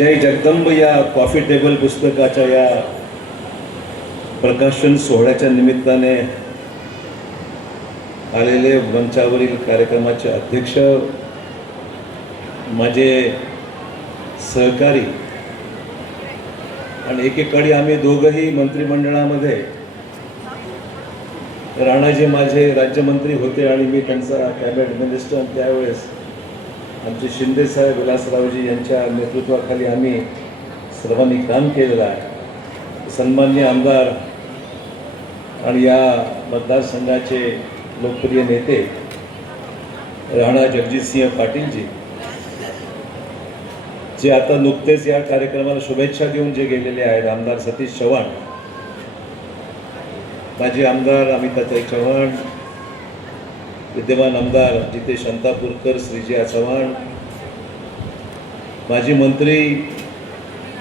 जय जगदंब या coffee table पुस्तकाच्या या प्रकाशन सोहळ्याच्या निमित्ताने आलेले मंचावरील कार्यक्रमाचे अध्यक्ष, माझे सहकारी आणि एकेकाळी आम्ही दोघंही मंत्रिमंडळामध्ये, राणाजी माझे राज्यमंत्री होते आणि मी त्यांचा कॅबिनेट मिनिस्टर, त्यावेळेस आमचे शिंदे साहेब, विलासरावजी यांच्या नेतृत्वाखाली आम्ही सर्वांनी काम केलेलं आहे. सन्माननीय आमदार आणि या मतदारसंघाचे लोकप्रिय नेते राणा जगजितसिंह पाटीलजी, जे आता नुकतेच या कार्यक्रमाला शुभेच्छा देऊन जे गेलेले आहेत, आमदार सतीश चव्हाण, माजी आमदार अमिताताई चव्हाण, विद्यमान आमदार जितेश अंतापूरकर, श्रीजया चव्हाण, माजी मंत्री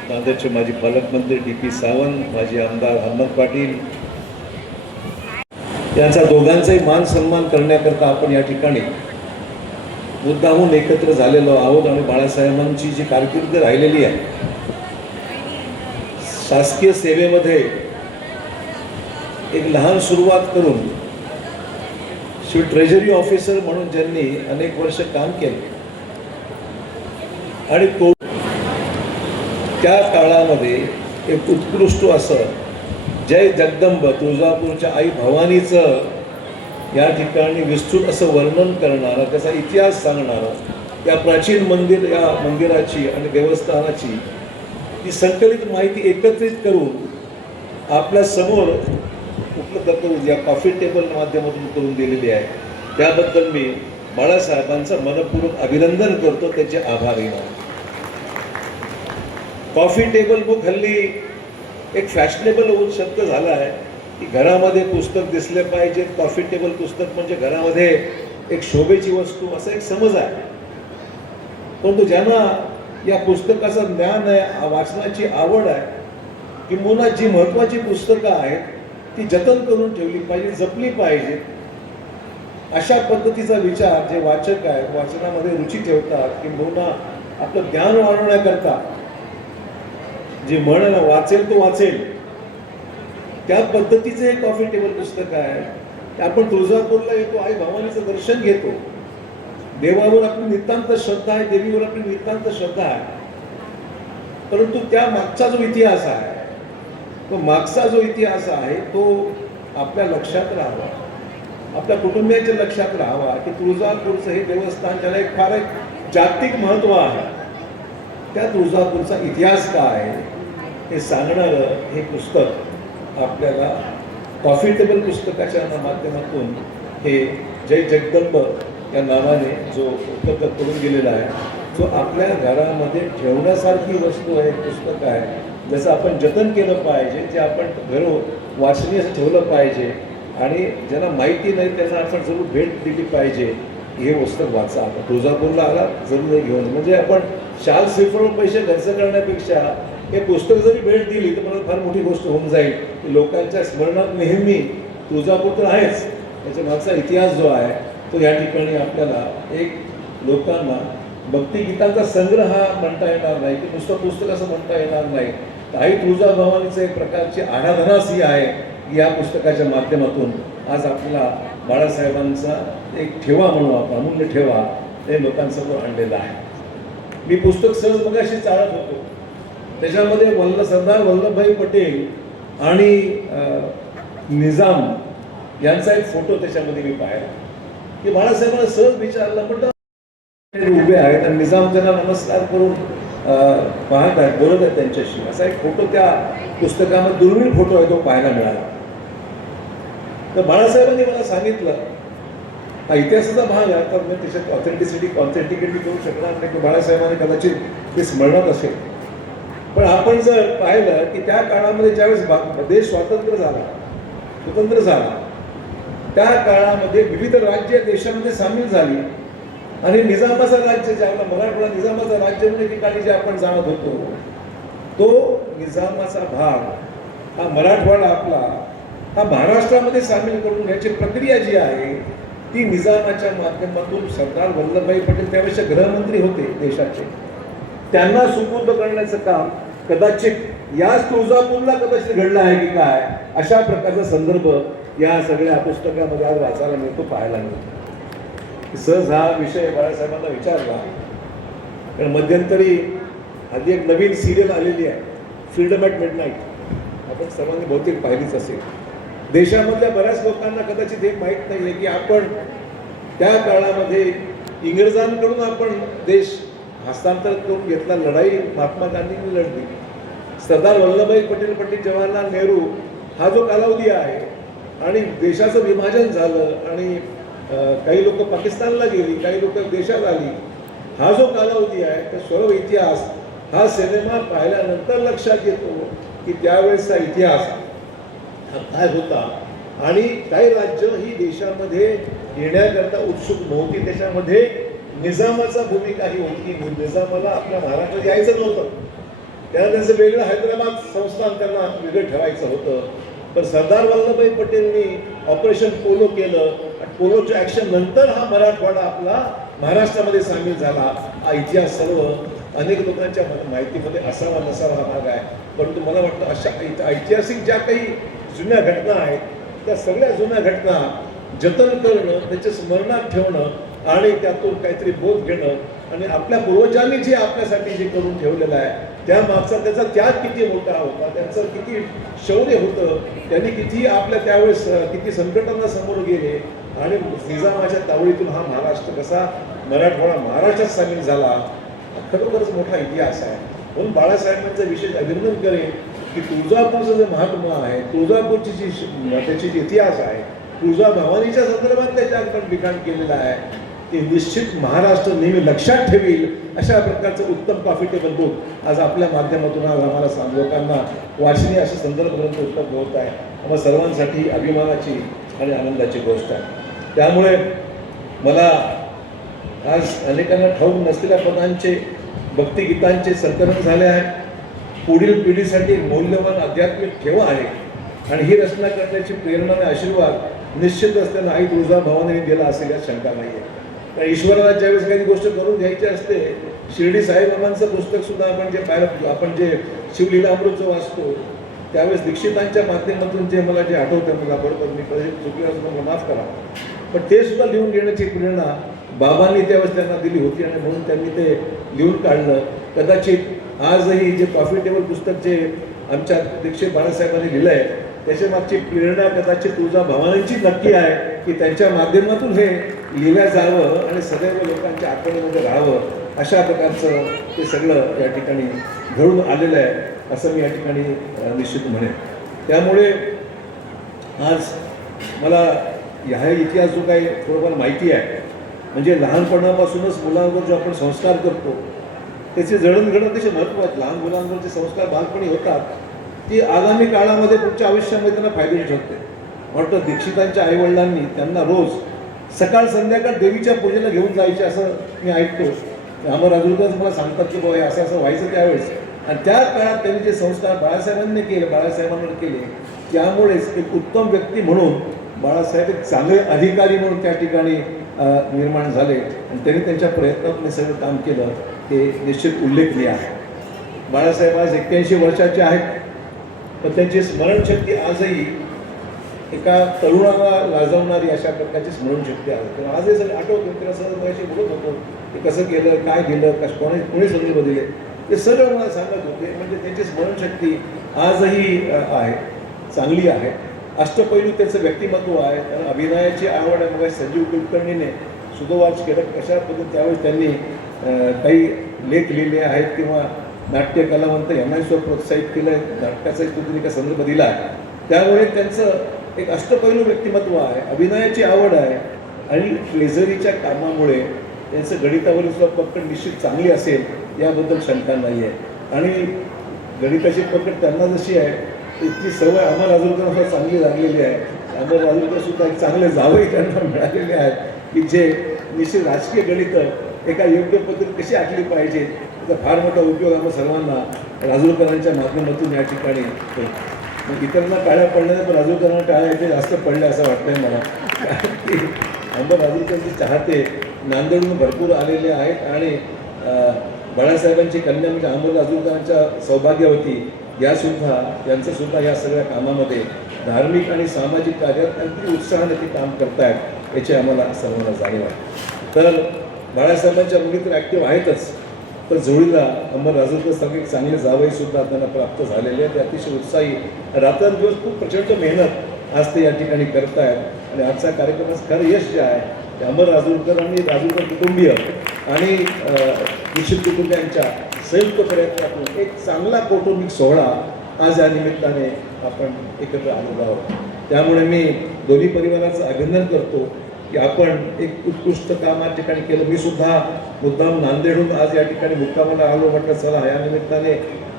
नांदेडचे माजी पालकमंत्री डी.पी. सावंत, माजी आमदार अहमद पाटील, त्यांचा दोघांचाही मान सन्मान करण्याकरता आपण या ठिकाणी मुद्दामून एकत्र झालेलो आहोत. आणि बाळासाहेबांची जी कारकीर्द राहिलेली आहे, शासकीय सेवेमध्ये एक लहान सुरुवात करून ट्रेजरी ऑफिसर म्हणून ज्यांनी अनेक वर्ष काम केले आणि त्या काळामध्ये एक उत्कृष्ट असं जय जगदंब तुळजापूरच्या आई भवानीचं या ठिकाणी विस्तृत असं वर्णन करणारा, त्याचा इतिहास सांगणारा, या प्राचीन या मंदिराची आणि देवस्थानाची ही संकलित माहिती एकत्रित करून आपल्या समोर उपलब्ध करून या कॉफी टेबल माध्यमातून करून दिलेली आहे. त्याबद्दल मी बाळासाहेबांचं मनपूर्वक अभिनंदन करतो, त्याचे आभारी आहे. कॉफी टेबल बुक हल्ली एक फॅशनेबल होऊन शब्द झाला आहे की घरामध्ये पुस्तक दिसले पाहिजे. कॉफी टेबल पुस्तक म्हणजे घरामध्ये एक शोभेची वस्तू, असा एक समज आहे. परंतु ज्यांना या पुस्तकाचं ज्ञान आहे, वाचनाची आवड आहे, किंबहुना जी महत्त्वाची पुस्तकं आहेत ती जतन करून ठेवली पाहिजे, जपली पाहिजे, अशा पद्धतीचा विचार जे वाचक आहेत, वाचनामध्ये रुची ठेवतात, किंबहुना आपलं ज्ञान वाढवण्याकरता जे म्हण वाचेल तो वाचेल, त्या पद्धतीचं हे कॉफी टेबल पुस्तक आहे. आपण तुळजापूरला येतो, आई भवानीचं दर्शन घेतो, देवावर आपली नितांत श्रद्धा आहे, देवीवर आपली नितांत श्रद्धा आहे. परंतु त्या मागचा जो इतिहास आहे, तो मागचा जो इतिहास आहे तो आपल्या लक्षात राहावा, आपल्या कुटुंबियांच्या लक्षात राहावा की तुळजापूरचं हे देवस्थान ज्याला एक फार एक जागतिक महत्त्व आहे, त्या तुळजापूरचा इतिहास काय आहे हे सांगणारं हे पुस्तक आपल्याला कॉफी टेबल पुस्तकाच्या माध्यमातून हे जय जगदंब या नावाने जो उपलब्ध करून गेलेला आहे, जो आपल्या घरामध्ये ठेवण्यासारखी वस्तू आहे, पुस्तक आहे, जसं आपण जतन केलं पाहिजे, जे आपण वाचनीय असं ठेवलं पाहिजे आणि ज्यांना माहिती नाही त्यांना आपण जरूर भेट दिली पाहिजे. हे पुस्तक वाचा. आता तुळजापूरला आला जरूर हे घेऊन, म्हणजे आपण शाल श्रीफळून पैसे खर्च करण्यापेक्षा हे पुस्तक जरी भेट दिली तर मला फार मोठी गोष्ट होऊन जाईल की लोकांच्या स्मरणात नेहमी तुळजापूर तर आहेच, त्याच्या मागचा इतिहास जो आहे तो या ठिकाणी आपल्याला एक लोकांना भक्तिगीतांचा संग्रह हा म्हणता येणार नाही, की नुसतं पुस्तक असं म्हणता येणार नाही. आई तुळजाभवानीचं एक प्रकारची आराधनाच ही आहे. या पुस्तकाच्या माध्यमातून आज आपल्याला बाळासाहेबांचा एक ठेवा म्हणून आपण अमूल्य ठेवा ते लोकांसमोर आणलेला आहे. मी पुस्तक सहज मगाशी चाळत होतो, त्याच्यामध्ये सरदार वल्लभभाई पटेल आणि निजाम यांचा एक फोटो त्याच्यामध्ये मी पाहिला की बाळासाहेबांना सहज विचारलं, म्हटलं उभे आहेत आणि निजाम त्यांना नमस्कार करून पाहत आहेत, बोलत आहेत त्यांच्याशी. असा एक फोटो त्या पुस्तकामध्ये दुर्मिळ फोटो आहे, तो पाहायला मिळाला. तर बाळासाहेबांनी मला सांगितलं, हा इतिहासाचा भाग आहे, तर मी त्याच्यात ऑथेंटिकेटी करू शकणार नाही की बाळासाहेबांनी कदाचित ते स्मरणात असेल. पण आपण जर पाहिलं की त्या काळामध्ये ज्यावेळेस देश स्वतंत्र झाला त्या काळामध्ये विविध राज्य देशामध्ये सामील झाली आणि निजामाचं राज्य, ज्याला मराठवाडा निजामाचं राज्य म्हणून ठिकाणी जे आपण जाणत होतो, तो निजामाचा भाग हा मराठवाडा आपला हा महाराष्ट्रामध्ये सामील करून याची प्रक्रिया जी आहे ती निजामाच्या माध्यमातून सरदार वल्लभभाई पटेल त्यावेळेस गृहमंत्री होते देशाचे, त्यांना सुपूर्द करण्याचं काम कदाचित याच तुळजापूरला कदाचित घडलं आहे की काय, अशा प्रकारचा संदर्भ या सगळ्या पुस्तकामध्ये आज वाचायला मिळतो, पाहायला मिळतो. सहज हा विषय बाळासाहेबांना विचारला, कारण मध्यंतरी आधी एक नवीन सिरियल आलेली आहे, फ्रीडम ॲट मिडनाईट. आपण सर्वांनी बहुतेक पाहिलीच असेल. देशामधल्या बऱ्याच लोकांना कदाचित हे माहीत नाही आहे की आपण त्या काळामध्ये इंग्रजांकडून आपण देश हस्तांतरित करून घेतला. लढाई महात्मा गांधींनी लढली. सरदार वल्लभभाई पटेल, पंडित जवाहरलाल नेहरू हा जो कालावधी आहे, आणि देशाचं विभाजन झालं आणि काही लोक पाकिस्तानला गेली, काही लोक देशात आली, हा जो कालावधी आहे, तर सर्व इतिहास हा सिनेमा पाहिल्यानंतर लक्षात येतो की त्यावेळेसचा इतिहास हा काय होता. आणि काही राज्य ही देशामध्ये येण्याकरता उत्सुक नव्हती. त्याच्यामध्ये निजामाचा भूमिका ही होती. निजामाला आपल्या महाराष्ट्रात यायचं नव्हतं. त्यांना त्यांचं वेगळं हैदराबाद संस्थान त्यांना वेगळं ठेवायचं होतं. पण सरदार वल्लभभाई पटेलनी ऑपरेशन पोलो केलं आणि पोलोच्या ॲक्शन नंतर हा मराठवाडा आपला महाराष्ट्रामध्ये सामील झाला. हा इतिहास सर्व अनेक लोकांच्या माहितीमध्ये असावा नसावा हा भाग आहे. परंतु मला वाटतं अशा ऐतिहासिक ज्या काही जुन्या घटना आहेत, त्या सगळ्या जुन्या घटना जतन करणं, त्याच्या स्मरणात ठेवणं आणि त्यातून काहीतरी बोध घेणं आणि आपल्या पूर्वजांनी जे आपल्यासाठी जे करून ठेवलेलं आहे त्या मागचा त्याचा त्याग किती मोठा होता, त्यांचं किती शौर्य होतं, त्यांनी किती आपल्या त्यावेळेस किती संकटांना समोर गेले आणि निजामाच्या तावडीतून हा महाराष्ट्र कसा मराठवाडा महाराष्ट्रात सामील झाला, खरोखरच मोठा इतिहास आहे. म्हणून बाळासाहेबांचं विशेष अभिनंदन करेन की तुळजापूरचं जे महात्मा आहे, तुळजापूरची त्याची जी इतिहास आहे, तुळजाभवानीच्या संदर्भात त्याचे आपण लिखाण केलेलं आहे, ते निश्चित महाराष्ट्र नेहमी लक्षात ठेवील अशा प्रकारचं उत्तम कॉफी टेबल बुक आज आपल्या माध्यमातून आज आम्हाला लोकांना वाचनीय असे संदर्भ ग्रंथ उपलब्ध होत आहे. आम्हाला सर्वांसाठी अभिमानाची आणि आनंदाची गोष्ट आहे. त्यामुळे मला आज अनेकांना ठाऊक नसलेल्या पदांचे भक्तिगीतांचे संकलन झाले आहे. पुढील पिढीसाठी मौल्यवान आध्यात्मिक ठेवा आहे आणि ही रचना करण्याची प्रेरणा आणि आशीर्वाद निश्चित असताना आई तुळजाभवानीने दिला असेल यात शंका नाही आहे. कारण ईश्वराला ज्यावेळेस काही गोष्ट करून घ्यायची असते, शिर्डी साईबाबांचं पुस्तक सुद्धा आपण जे पाहिलं, आपण जे शिवलीलामृतचं वाचतो त्यावेळेस दीक्षितांच्या माध्यमातून जे मला जे आठवतं, मला बरोबर मी कधी चुकले असं मला माफ करा, पण ते सुद्धा लिहून घेण्याची प्रेरणा बाबांनी त्यावेळेस त्यांना दिली होती आणि म्हणून त्यांनी ते लिहून काढलं. कदाचित आजही जे कॉफी टेबल पुस्तक जे आमच्या दीक्षित बाळासाहेबांनी लिहिलं आहे त्याच्या मागची प्रेरणा कदाचित तुळजाभवानीची नक्की आहे की त्यांच्या माध्यमातून हे लिहिलं जावं आणि सदैव लोकांच्या आठवणीमध्ये राहावं, अशा प्रकारचं ते सगळं या ठिकाणी घडून आलेलं आहे असं मी या ठिकाणी निश्चित म्हणेन. त्यामुळे आज मला ह्या इतिहास जो काही थोडंफार माहिती आहे, म्हणजे लहानपणापासूनच मुलांवर जो आपण संस्कार करतो त्याचे जडणघडण अतिशय महत्त्व आहेत. लहान मुलांवर जे संस्कार बालपणी होतात ती आगामी काळामध्ये पुढच्या आयुष्यामध्ये त्यांना फायदेशीर ठरते. वाटतं दीक्षितांच्या आईवडिलांनी त्यांना रोज सकाळ संध्याकाळ देवीच्या पूजेला घेऊन जायचे असं मी ऐकतो. अमर राजूरकरच मला सांगतात की बाबा असं असं व्हायचं त्यावेळेस, आणि त्या काळात त्यांनी जे संस्कार बाळासाहेबांनी केले, बाळासाहेबांवर केले, त्यामुळेच एक उत्तम व्यक्ती म्हणून बाळासाहेब एक चांगले अधिकारी म्हणून त्या ठिकाणी निर्माण झाले आणि त्यांनी त्यांच्या प्रयत्नातून सगळं काम केलं ते निश्चित उल्लेखनीय आहे. बाळासाहेब आज 81 वर्षाचे आहेत, पण त्यांची स्मरणशक्ती आजही एका तरुणाला लाजवणारी अशा प्रकारची स्मरणशक्ती आहे. तर आजही सगळं आठवतो, त्याला सहज माझ्याशी बोलत होतो ते कसं केलं, काय केलं, कोणी संदर्भ दिले, ते सगळं मला सांगत होते. म्हणजे त्यांची स्मरणशक्ती आजही आहे, चांगली आहे. अष्टपैलू त्याचं व्यक्तिमत्व आहे. त्याला अभिनयाची आवड आहे. मग संजीव कुलकर्णीने सुदोवाच केलं कशा पद्धतीने त्यावेळेस त्यांनी काही लेख लिहिले आहेत किंवा नाट्य कलावंत यांनाही सुद्धा प्रोत्साहित केलं आहे. नाटकाचा एक संदर्भ दिला आहे. त्यामुळे त्यांचं एक अष्टपैलू व्यक्तिमत्व आहे, अभिनयाची आवड आहे आणि ट्रेझरीच्या कामामुळे त्यांचं गणितावरील सुद्धा पकड निश्चित चांगली असेल याबद्दल शंका नाही आहे. आणि गणिताची पकड त्यांना जशी आहे इतकी सवय अमर राजूरकरांना चांगली लागलेली आहे. अमर राजूरकर सुद्धा एक चांगले जावई त्यांना मिळालेले आहेत की जे निश्चित राजकीय गणितं एका योग्य पद्धतीने कशी आखली पाहिजे त्याचा फार मोठा उपयोग आम्हा सर्वांना राजूरकरांच्या माध्यमातून या ठिकाणी होतो. इतरांना टाळ्या पडल्या पण राजूरकरांना टाळ्या इथे जास्त पडल्या असं वाटतंय मला. अमर राजूरकरांचे चाहते नांदेडहून भरपूर आलेले आहेत आणि बाळासाहेबांची कन्या म्हणजे अमोल राजूरकरांच्या सौभाग्यवती यांचं सुद्धा या सगळ्या कामामध्ये धार्मिक आणि सामाजिक कार्यात अगदी उत्साहाने ते काम करतायत याची आम्हाला सर्वांना जाणीव आहे. तर बाळासाहेबांच्या मुली तर ॲक्टिव्ह आहेतच, पण जोडीला अमोल राजूरकर सारखे चांगले जावई सुद्धा त्यांना प्राप्त झालेले आहेत. ते अतिशय उत्साही रात्रंदिवस खूप प्रचंड मेहनत आज ते या ठिकाणी करतायत आणि आजचा कार्यक्रमाचं खरं यश जे आहे ते अमोल राजूरकर आणि राजूरकर कुटुंबीय आणि निश्चित कुटुंबियांच्या संयुक्त प्रयत्नातून एक चांगला कौटुंबिक सोहळा आज या निमित्ताने आपण एकत्र आलेलो आहोत. त्यामुळे मी दोन्ही परिवाराचं अभिनंदन करतो की आपण एक उत्कृष्ट काम या ठिकाणी केलं. मी सुद्धा मुद्दाम नांदेडहून आज या ठिकाणी मुक्कामाला आलो, म्हटलं चला या निमित्ताने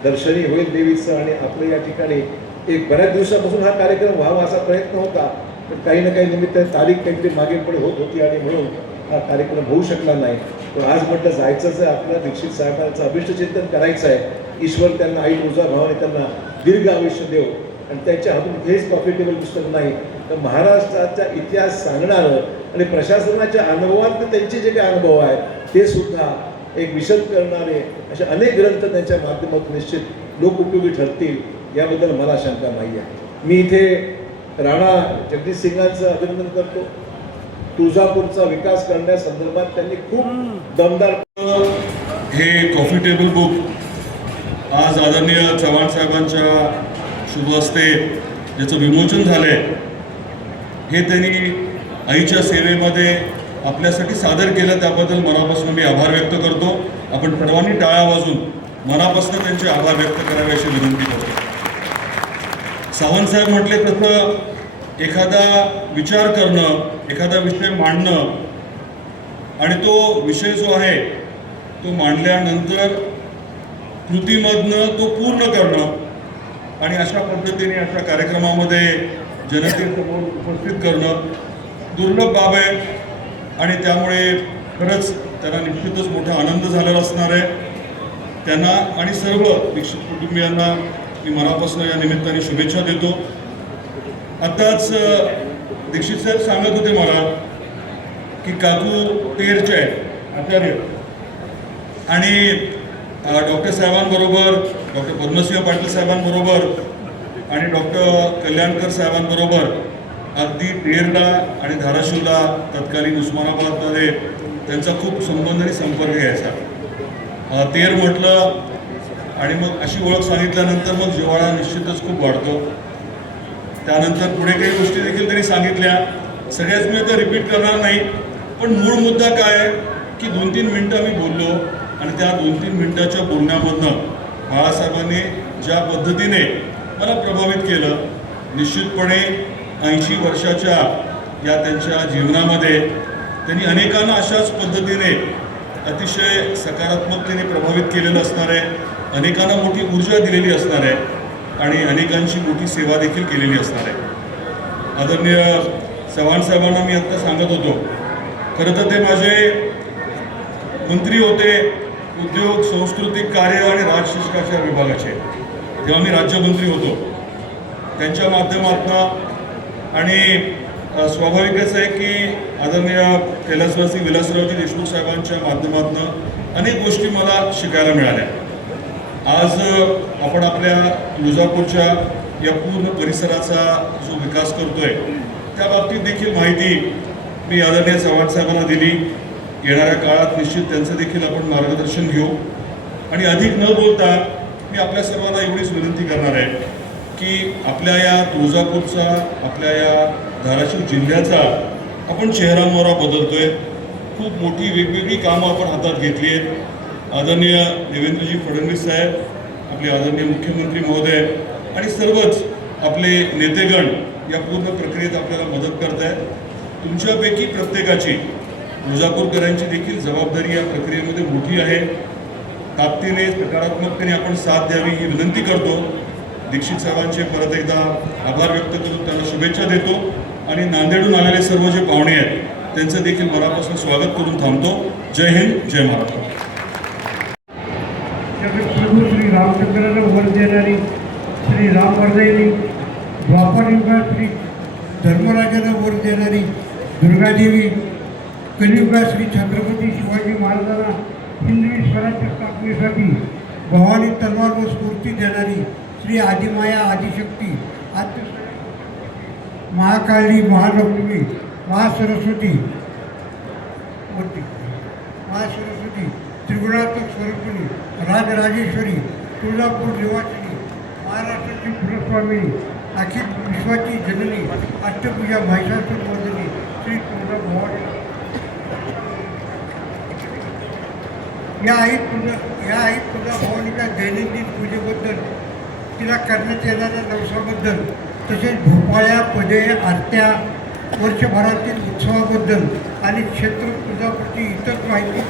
दर्शनी होईल देवीचं आणि आपलं या ठिकाणी एक बऱ्याच दिवसापासून हा कार्यक्रम व्हावा असा प्रयत्न होता, पण काही ना काही निमित्ताने तारीख काहीतरी मागे पुढे होत होती आणि म्हणून हा कार्यक्रम होऊ शकला नाही. पण आज म्हटलं जायचंच आहे, आपल्या दीक्षित साहेबांचं अभिष्टचिंतन करायचं आहे. ईश्वर त्यांना आई तुळजाभवानी त्यांना दीर्घ आयुष्य देव आणि त्याच्या हातून हेच प्रॉफिटेबल पुस्तक नाही तर महाराष्ट्राचा इतिहास सांगणारं आणि प्रशासनाच्या अनुभवात त्यांचे जे काही अनुभव आहेत ते सुद्धा एक विशद करणारे असे अनेक ग्रंथ त्यांच्या माध्यमातून निश्चित लोकउपयोगी ठरतील याबद्दल मला शंका नाही आहे. मी इथे राणा जगदीश सिंगांचं अभिनंदन करतो. तुळजापूरचा विकास करण्यासंदर्भात त्यांनी खूप दमदार हे कॉफी टेबल बुक आज आदरणीय चव्हाण साहेबांच्या शुभ हस्ते ज्याचं विमोचन झालंय हे त्यांनी आईच्या सेवेमध्ये आपल्यासाठी सादर केलं, त्याबद्दल मनापासून मी आभार व्यक्त करतो. आपण सर्वांनी टाळ्या वाजून मनापासून त्यांचे आभार व्यक्त करावे अशी विनंती करतो. सावंत साहेब म्हटले तसं एखादा विचार करणं, एखादा विषय मांडणं आणि तो विषय जो आहे तो मांडल्यानंतर कृतीमधनं तो पूर्ण करणं आणि अशा पद्धतीने अशा कार्यक्रमामध्ये जनतेसमोर उपस्थित करणं दुर्लभ बाब आहे आणि त्यामुळे खरंच त्यांना निश्चितच मोठा आनंद झालेला असणार आहे. त्यांना आणि सर्व दीक्षित कुटुंबियांना मी मनापासून या निमित्ताने शुभेच्छा देतो. आताच दीक्षित साहेब सांगत होते मला की काकू तेरचे आहेत आचार्य आणि डॉक्टर साहेबांबरोबर, डॉक्टर पद्मसिंह पाटील साहेबांबरोबर आणि डॉक्टर कल्याणकर साहेबांबरोबर अगदी तेरला आणि धाराशिवला तत्कालीन उस्मानाबादमध्ये त्यांचा खूप संबंध आणि संपर्क यायचा. तेर म्हटलं आणि मग अशी ओळख सांगितल्यानंतर मग जिव्हाळा निश्चितच खूप वाढतो. त्यानंतर पुढे काही गोष्टी देखील त्यांनी सांगितल्या, सगळ्याच मी आता रिपीट करणार नाही, पण मूळ मुद्दा काय आहे की 2-3 मिनटं आम्ही बोललो आणि त्या 2-3 मिनटाच्या बोलण्यामधनं बाळासाहेबांनी ज्या पद्धतीने मला प्रभावित केलं, निश्चितपणे 80 वर्षाच्या या त्यांच्या जीवनामध्ये त्यांनी अनेकांना अशाच पद्धतीने अतिशय सकारात्मकतेने प्रभावित केलेलं असणार आहे, अनेकांना मोठी ऊर्जा दिलेली असणार आहे आणि अनेकांची मोठी सेवा देखील केलेली असणार आहे. आदरणीय चव्हाण साहेबांना मी आत्ता सांगत होतो, खरं तर ते माझे मंत्री होते उद्योग, सांस्कृतिक कार्य आणि राजशिष्टाचार विभागाचे, तेव्हा मी राज्यमंत्री होतो. त्यांच्या माध्यमातून आणि स्वाभाविकच आहे की आदरणीय कैलासवासी विलासरावजी देशमुख साहेबांच्या माध्यमातून अनेक गोष्टी मला शिकायला मिळाल्या. आज आपण आपल्या तुळजापूरच्या या पूर्ण परिसराचा जो विकास करतोय त्या बाबतीत देखील माहिती मी आदरणीय चव्हाण साहेबांना दिली. येणाऱ्या काळात निश्चित त्यांचं देखील आपण मार्गदर्शन घेऊ आणि अधिक न बोलता मी आपल्या सर्वांना एवढीच विनंती करणार आहे की आपल्या या तुळजापूरचा, आपल्या या धाराशिव जिल्ह्याचा आपण चेहरामोहरा बदलतोय. खूप मोठी वेगवेगळी कामं आपण हातात घेतली आहेत. आदरणीय देवेंद्रजी फडणवीस साहेब, आपले आदरणीय मुख्यमंत्री महोदय आणि सर्वच आपले नेतेगण या पूर्ण प्रक्रियेत आपल्याला मदत करत आहेत. तुमच्यापैकी प्रत्येकाची, तुळजापूरकरांची देखील जबाबदारी या प्रक्रियेमध्ये मोठी आहे. ताकदीने, सकारात्मकतेने आपण साथ द्यावी ही विनंती करतो. दीक्षित साहेबांचे परत एकदा आभार व्यक्त करून त्यांना शुभेच्छा देतो आणि नांदेडहून आलेले सर्व जे पाहुणे आहेत त्यांचं देखील मनापासून स्वागत करून थांबतो. जय हिंद, जय महाराष्ट्र. प्रभू श्री रामचंद्राला वर देणारी श्री रामवर्धयनी, द्वापरयुगात श्री धर्मराजाला वर देणारी दुर्गादेवी, कलियुगात श्री छत्रपती शिवाजी महाराजांना हिंदवी स्वराज्य स्थापनेसाठी भवानी तलवार व स्फूर्ती देणारी श्री आदिमाया आदिशक्ती आद्य महाकाली महालक्ष्मी महासरस्वती महासरस्वती त्रिगुणात्मक स्वरूपिणी राजराजेश्वरी तुळजापूर निवासिनी महाराष्ट्राची कुलस्वामिनी अखिल विश्वाची जननी अष्टपूजा महिषासूर मर्दिनी श्री तुळजा भवानी या आई तुळजा भवानीच्या दैनंदिन पूजेबद्दल तिला करण्यात येणाऱ्या नवसाबद्दल तसेच भोपाळ्या पदे आरत्या वर्षभरातील उत्सवाबद्दल आणि क्षेत्र तुळजापूरची इतर माहिती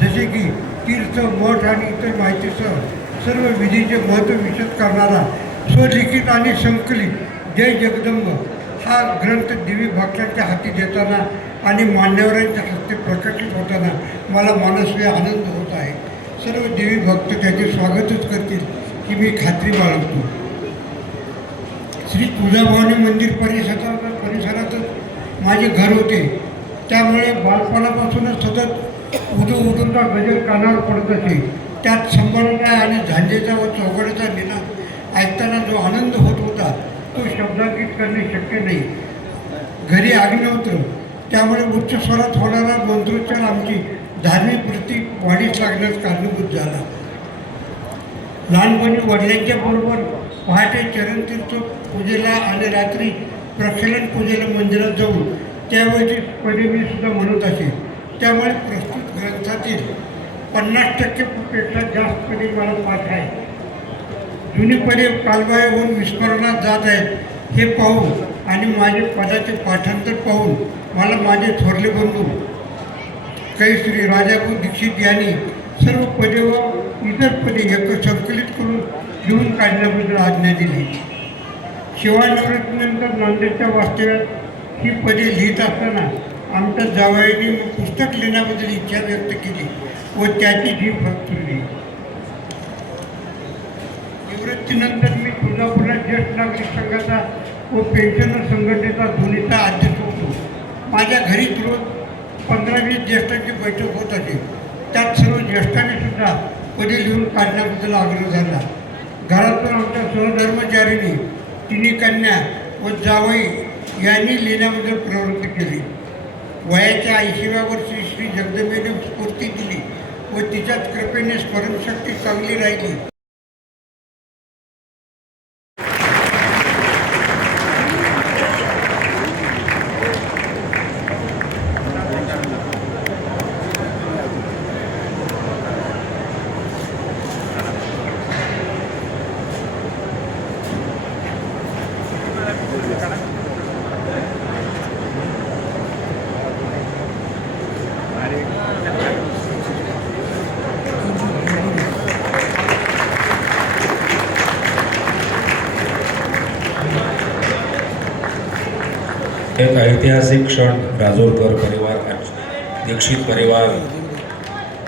जसे की तीर्थ मठ आणि इतर माहितीसह सर्व विधीचे महत्त्व विशद करणारा स्वलिखित आणि संकलित जय जगदंब हा ग्रंथ देवी भक्तांच्या हाती देताना आणि मान्यवरांच्या हस्ते प्रकाशित होताना मला मनस्वी आनंद होत आहे. सर्व देवी भक्त त्याचे स्वागतच करतील ही मी खात्री बाळगतो. श्री तुळजाभवानी मंदिर परिसरातच माझे घर होते. त्यामुळे बालपणापासूनच सतत उदूचा गजर कानावर पडत असे. त्यात संभाळणा आणि झांजेचा व चौघड्याचा निनाद ऐकताना जो आनंद होत होता तो शब्दांकित करणे शक्य नाही. घरी अग्निहोत्र त्यामुळे उच्च स्वरात होणारा मंत्रोच्चार आमची धार्मिक वृत्ती वाढीस लागण्यास कारणीभूत झाला. लहानपणी वडिलांच्या बरोबर पहाटे चरणतीर्थ पूजेला आणि रात्री प्रक्षालन पूजेला मंदिरात जाऊन त्यावेळी पदे मी सुद्धा म्हणत असे. त्यामुळे प्रस्तुत ग्रंथातील 50% पेक्षा जास्त पदे मला पाठ आहे. जुनी पदे कालबाह्य होऊन विस्मरणात जात आहेत हे पाहून आणि माझे पदाचे पाठांतर पाहून मला माझे थोरले बंधू श्री राजाभाऊ दीक्षित यांनी सर्व पदे व इतर पदे संकलित करून लिहून काढण्याबद्दल आज्ञा दिली. शिवानवरात्रीनंतर नांदेडच्या वास्तव्यात ही पदे लिहित असताना आमच्या जावयाने पुस्तक लिहिण्याबद्दल इच्छा व्यक्त केली व त्याची जीव फुलली. निवृत्तीनंतर मी तुळजापूरला ज्येष्ठ नागरिक संघाचा व पेन्शनर संघटनेचा दोन्हीचा अध्यक्ष होतो. माझ्या घरी रोज 15-20 ज्येष्ठांची बैठक होत असे. त्यात सर्व ज्येष्ठांनी सुद्धा पदे लिहून काढण्याबद्दल आग्रह झाला. घरातून आमच्या सहधर्मचारींनी तिन्ही कन्या व जावई यांनी लिहिण्याबद्दल प्रवृत्ती केली. वयाच्या 80व्या वर्षी श्री जगदंबेने स्फूर्ती दिली व तिच्याच कृपेने स्मरणशक्ती चांगली राहिली. एक ऐतिहासिक क्षण राजोरकर परिवार, दीक्षित परिवार,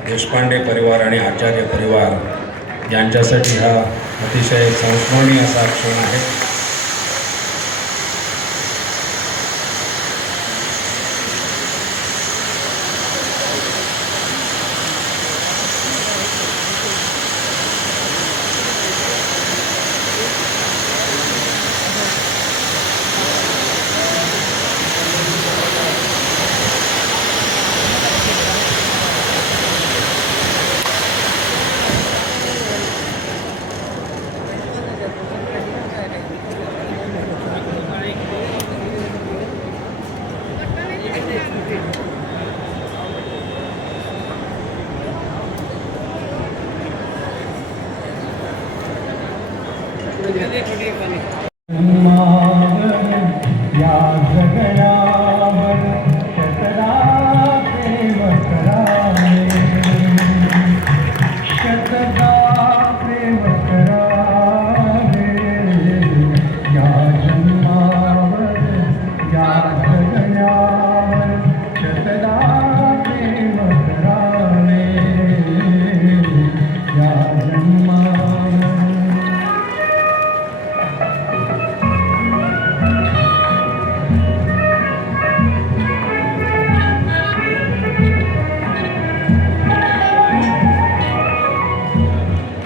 देशपांडे परिवार आणि आचार्य परिवार यांच्यासाठी हा अतिशय संस्मरणीय असा क्षण आहे.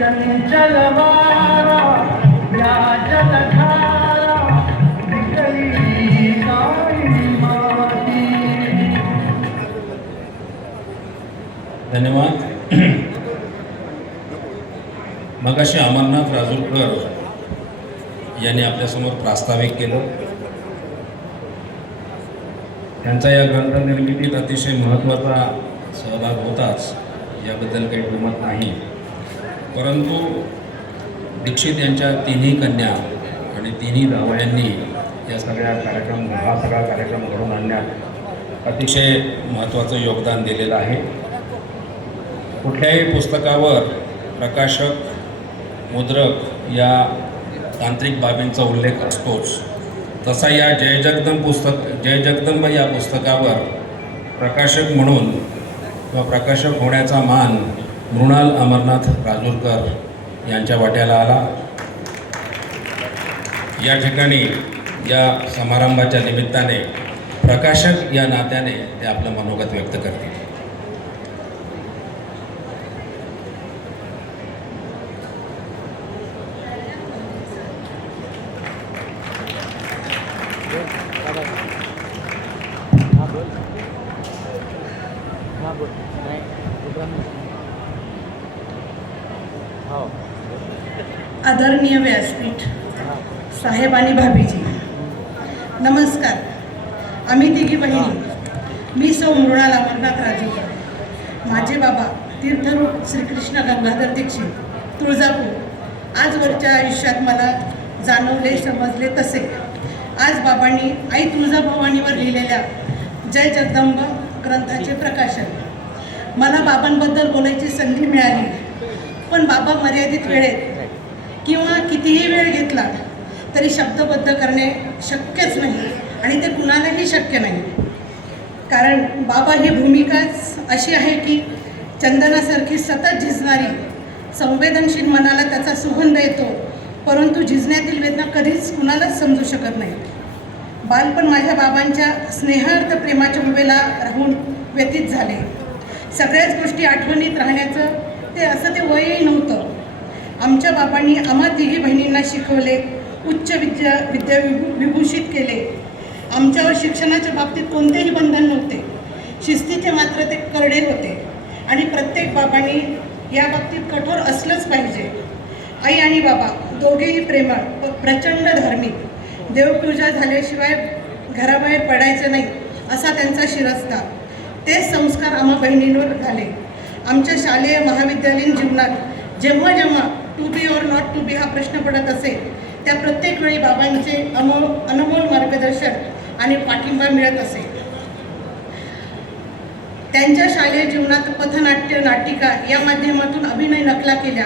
चंचल वारा या जलधारा विकली काळी माती. धन्यवाद. मगाशी अमरनाथ राजूरकर यांनी आपल्यासमोर प्रास्ताविक केलं. त्यांचा या ग्रंथनिर्मितीत अतिशय महत्त्वाचा सहभाग होताच, याबद्दल काही दुमत नाही. परंतु दीक्षित यांच्या तिन्ही कन्या आणि तिन्ही जावयांनी हा सगळा कार्यक्रम घडवून आणण्यात अतिशय महत्त्वाचं योगदान दिलेलं आहे. कुठल्याही पुस्तकावर प्रकाशक, मुद्रक या तांत्रिक बाबींचा उल्लेख असतोच. तसा या जय जगदंब या पुस्तकावर प्रकाशक म्हणून किंवा प्रकाशक होण्याचा मान मृणाल अमरनाथ राजूरकर यांच्या वाट्याला आला. या ठिकाणी या समारंभाच्या निमित्ताने प्रकाशक या नात्याने ते आपलं मनोगत व्यक्त करतील. आदरणीय व्यासपीठ साहेब आणि भाभीजी, नमस्कार. आम्ही तिघी बहिणी, मी सौ मृणाल अमरनाथ राजूरकर, माझे बाबा तीर्थरूप श्रीकृष्ण गंगाधर दीक्षित, तुळजापूर. आजवरच्या आयुष्यात मला जाणवले, समजले तसे आज बाबांनी आई तुळजाभवानीवर लिहिलेल्या जय जगदंब ग्रंथाचे प्रकाशन. मला बाबांबद्दल बोलायची संधी मिळाली, पण बाबा मर्यादित वेळेत किंवा कितीही वेळ घेतला तरी शब्दबद्ध करणे शक्यच नाही आणि ते कुणालाही शक्य नाही. कारण बाबा ही भूमिकाच अशी आहे की चंदनासारखी सतत झिजणारी, संवेदनशील मनाला त्याचा सुगंध येतो, परंतु झिजण्यातील वेदना कधीच कुणालाच समजू शकत नाही. बालपण माझ्या बाबांच्या स्नेहार्थ प्रेमाच्या उभेला राहून व्यतीत झाले. सगळ्याच गोष्टी आठवणीत राहण्याचं ते असं ते वयही नव्हतं. आमच्या बाबांनी आम्हा तिघी बहिणींना शिकवले, उच्च विद्या विभूषित केले. आमच्यावर शिक्षणाच्या बाबतीत कोणतेही बंधन नव्हते. शिस्तीचे मात्र ते करडे होते आणि प्रत्येक बाबांनी या बाबतीत कठोर असलंच पाहिजे. आई आणि बाबा दोघेही प्रेमळ व प्रचंड धार्मिक. देवपूजा झाल्याशिवाय घराबाहेर पडायचं नाही असा त्यांचा शिरस्ता. तेच संस्कार आम्हा बहिणींवर झाले. आमच्या शालेय महाविद्यालयीन जीवनात जेव्हा जेव्हा to be or not to be हा प्रश्न पडत असेल, त्या प्रत्येक वेळी बाबांचे अनमोल मार्गदर्शन आणि पाठिंबा मिळत असे. त्यांच्या शालेय जीवनात पथनाट्य, नाटिका या माध्यमातून अभिनय नकला केल्या.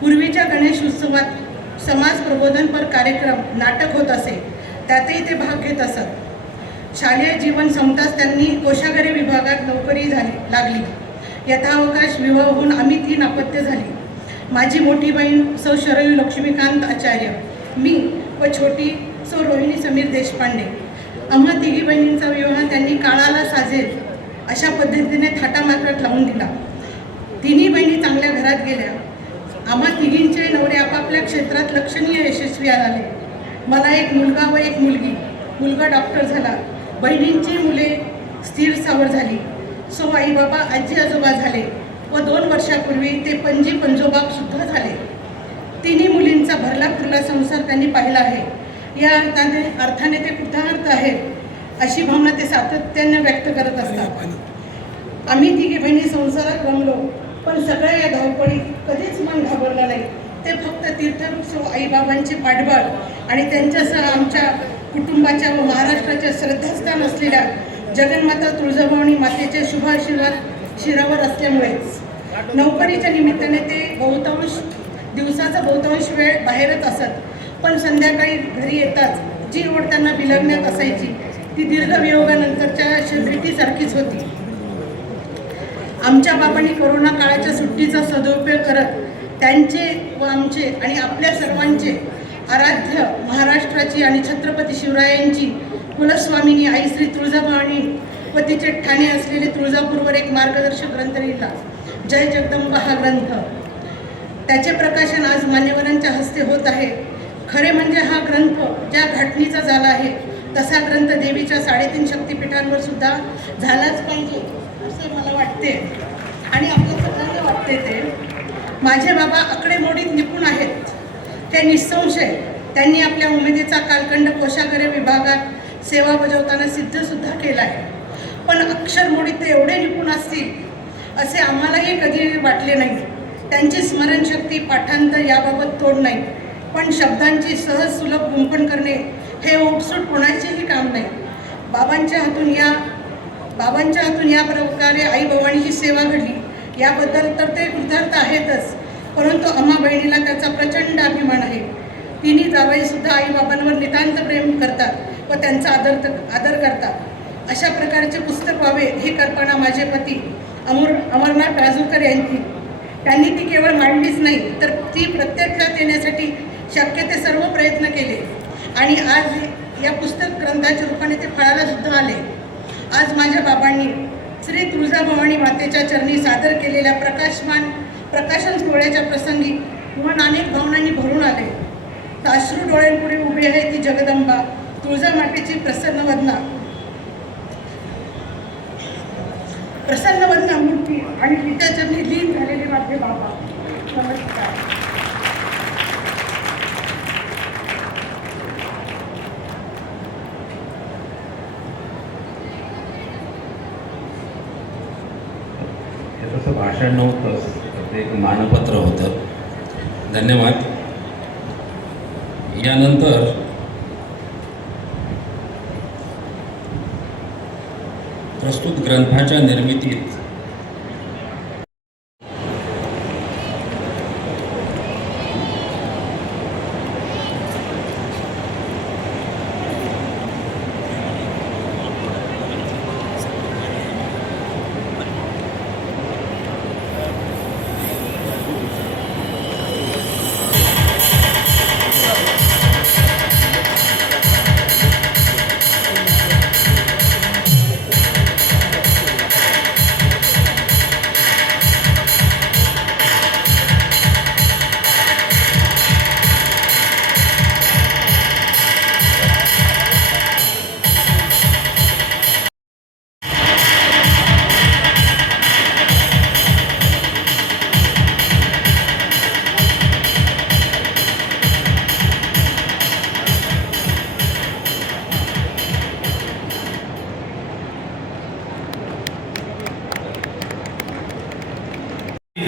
पूर्वीच्या गणेश उत्सवात समाज प्रबोधनपर कार्यक्रम, नाटक होत असे, त्यातही ते भाग घेत असत. शालेय जीवन संपताच त्यांनी कोशागारी विभागात नोकरी लागली. यथावकाश विवाह होऊन आम्ही 3 अपत्य झाली. माझी मोठी बहीण सौ शरयू लक्ष्मीकांत आचार्य, मी व छोटी सौ रोहिणी समीर देशपांडे. आम्हा तिघी बहिणींचा विवाह त्यांनी काळाला साजेल अशा पद्धतीने थाटामात्रात लावून दिला. तिन्ही बहिणी चांगल्या घरात गेल्या. आम्हा तिघींचे नवरे आपापल्या क्षेत्रात लक्षणीय यशस्वी झाले. मला एक मुलगा व एक मुलगी. मुलगा डॉक्टर झाला. बहिणींची मुले स्थिर सावर झाली. सो आई बाबा आजी आजोबा झाले व 2 वर्षापूर्वी ते पणजी पंजोबाग सुद्धा झाले. तिन्ही मुलींचा भरला फुरला संसार त्यांनी पाहिला आहे. या अर्थाने ते कृतार्थ आहेत अशी भावना ते सातत्याने व्यक्त करत असतात. आम्ही तिघी बहिणी संसारात रमलो, पण सगळ्या या धावपळीत कधीच मन घाबरलं नाही. ते फक्त तीर्थरूप सौ आईबाबांचे पाठबळ आणि त्यांच्यासह आमच्या कुटुंबाच्या व महाराष्ट्राच्या श्रद्धास्थान असलेल्या जगन्माता तुळजाभवानी मातेचे शुभ आशीर्वाद शिरावर असल्यामुळेच. नोकरीच्या निमित्ताने ते दिवसाचा बहुतांश वेळ बाहेरच असत, पण संध्याकाळी घरी येताच जी ओढ त्यांना बिलगण्यात असायची ती दीर्घ वियोगानंतरच्या शिरभीतीसारखीच होती. आमच्या बाबांनी कोरोना काळाच्या सुट्टीचा सदुपयोग करत त्यांचे व आमचे आणि आपल्या सर्वांचे आराध्य महाराष्ट्राची आणि छत्रपती शिवरायांची कुलस्वामिनी आई श्री तुळजाभवानी व तिचे ठाणे असलेले तुळजापूरवर एक मार्गदर्शक ग्रंथ लिहिला, जय जगदंब हा ग्रंथ. त्याचे प्रकाशन आज मान्यवरांच्या हस्ते होत आहे. खरे म्हणजे हा ग्रंथ ज्या घटनेचा झाला आहे तसा ग्रंथ देवीच्या 3.5 शक्तिपीठांवर सुद्धा झालाच पाहिजे असे मला वाटते आणि आपल्या सगळ्यांना वाटते. ते माझे बाबा आकडेमोडीत निपुण आहेत. ते निसंशय त्यांनी आपल्या उमेदीचा कालखंड कोशागार विभागात सेवा बजावताना सिद्धसुद्धा केला आहे. पण अक्षरमोडीत ते एवढे निपुण असतील असे आम्हालाही कधी वाटले नाही. त्यांची स्मरणशक्ती पाठांतर याबाबत तोड नाही, पण शब्दांची सहज सुलभ गुंफण करणे हे उठसूट कोणाचेही काम नाही. बाबांच्या हातून या प्रकारे आई भवानीची सेवा घडली याबद्दल तर ते कृतार्थ आहेतच, परंतु आम्हा बहिणीला त्याचा प्रचंड अभिमान आहे. तिन्ही जावाईसुद्धा आईबाबांवर नितांत प्रेम करतात व त्यांचा आदर करतात. अशा प्रकारचे पुस्तक व्हावे ही कल्पना माझे पती अमरनाथ राजूरकर यांची. त्यांनी ती केवळ मांडलीच नाही तर ती प्रत्यक्षात येण्यासाठी शक्य ते सर्व प्रयत्न केले आणि आज या पुस्तक ग्रंथाच्या रूपाने ते फळाला सुद्धा आले. आज माझ्या बाबांनी श्री तुळजाभवानी मातेच्या चरणी सादर केलेल्या प्रकाशन सोहळ्याच्या प्रसंगी मन अनेक भावनांनी भरून आले. साश्रू डोळ्यांपुढे उभी आहे ती जगदंबा तुळजा मातेची प्रसन्न मूर्ती आणि तिच्या चरणी लीन झालेले माझे बाबा. नमस्कार. हे तसं भाषण नव्हतंच, ते एक मानपत्र होतं. धन्यवाद. यानंतर प्रस्तुत ग्रंथाच्या निर्मितीत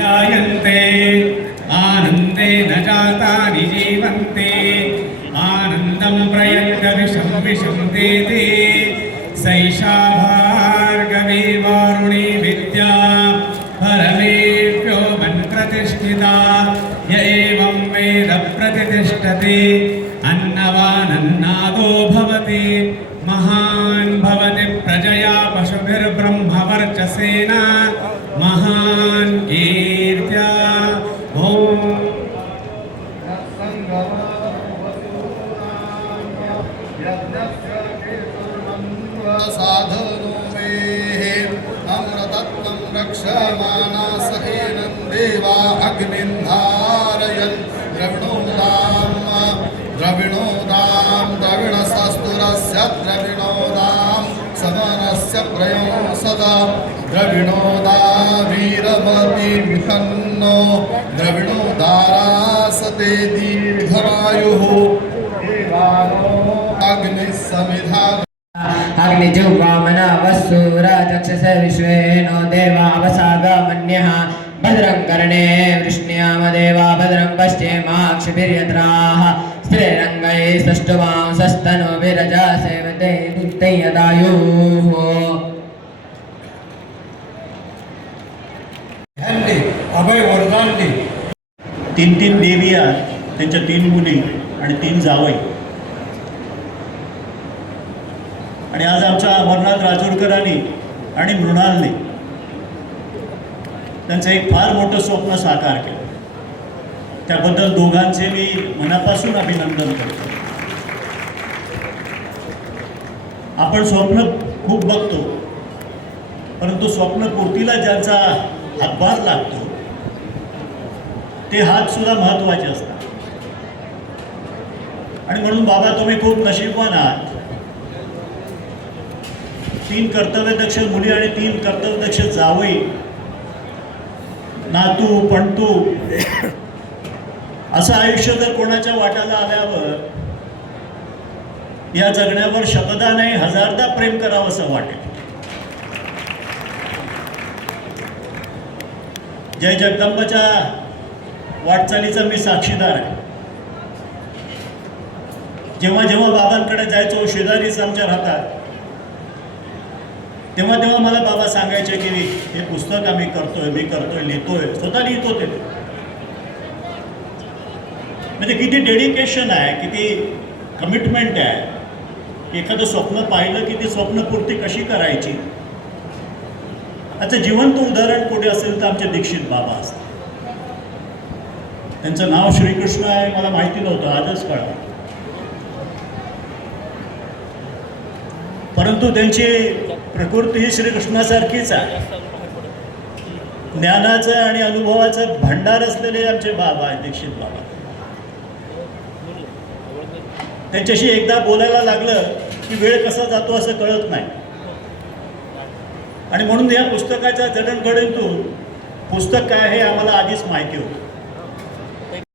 जायन्ते आनन्देन जातानि जीवन्ते आनन्दं प्रयत्य विशन्ते ते सैषा भार्गवी वारुणी विद्या परमेभ्यो मन्प्रतिष्ठिता य एवं वेद प्रतिष्ठते अन्नवानन्नादो भवति महान् भवति प्रजया पशुभिर्ब्रह्मवर्चसेन महान् कीर्त्या. ॐ साधनो मे अमृतत्वं रक्षमाणा सहेनं देवा अग्निं धारयन् द्रविणोदां द्रविणसस्तुरस्य द्रविणोदां समनस्य प्रयो सदा द्रविणोदा वीरमति विषन्नो द्रविणोदारासते दीर्घमायुः देवानो अग्निः समिधा अग्निजुवामना वस्सूरा चक्षस विश्वेनो देवा वसागमन्यः भद्रं कर्णे वृष्ण्याम देवा भद्रं पश्येमाक्षभिर्यत्राः स्त्रीरङ्गैः सष्टुवांसस्तनो विरजा सेवते दुत्तयदायुः. ह्यांनी अभय वरदान दे. 3 देविया, त्यांच्या 3 मुली आणि 3 जावई. आणि आज आमच्या अमरनाथ राजूरकरांनी आणि मृणालने त्यांचं एक फार मोठं स्वप्न साकार केलं. त्याबद्दल दोघांचे मी मनापासून अभिनंदन करतो. आपण स्वप्न खूप बघतो, परंतु स्वप्नपूर्तीला ज्यांचा हातभार लागतो ते हात सुद्धा महत्त्वाचे असतात. आणि म्हणून बाबा तुम्ही खूप नशीबवान आहात. 3 कर्तव्यदक्ष मुली आणि 3 कर्तव्यदक्ष जावई, नातू पणतू, असं आयुष्य जर कोणाच्या वाट्याला आल्यावर या जगण्यावर शतदा नाही हजारदा प्रेम करावं असं वाटेल. जय जगदंबाच्या वाटचालीचा मी साक्षीदार आहे. जेव्हा जेव्हा बाबांकडे जायचो, शेजारीच आमच्या राहतात, तेव्हा तेव्हा मला बाबा सांगायचे की हे पुस्तक आम्ही करतोय, मी करतोय, लिहितोय, स्वतः लिहितो ते. म्हणजे किती डेडिकेशन आहे, किती कमिटमेंट आहे. एखादं स्वप्न पाहिलं की ती स्वप्नपूर्ती कशी करायची. आता जिवंत उदाहरण कोणी असेल तर आमचे दीक्षित बाबा असतात. त्यांचं नाव श्रीकृष्ण आहे मला माहिती नव्हतं, आजच कळलं. परंतु त्यांची प्रकृती ही श्रीकृष्णासारखीच आहे. ज्ञानाचं आणि अनुभवाचं भांडार असलेले आमचे बाबा आहेत, दीक्षित बाबा. त्यांच्याशी एकदा बोलायला लागलं की वेळ कसा जातो असं कळत नाही. आणि म्हणून या पुस्तकाच्या जडणघडणीतून पुस्तक काय हे आम्हाला आधीच माहिती होतं.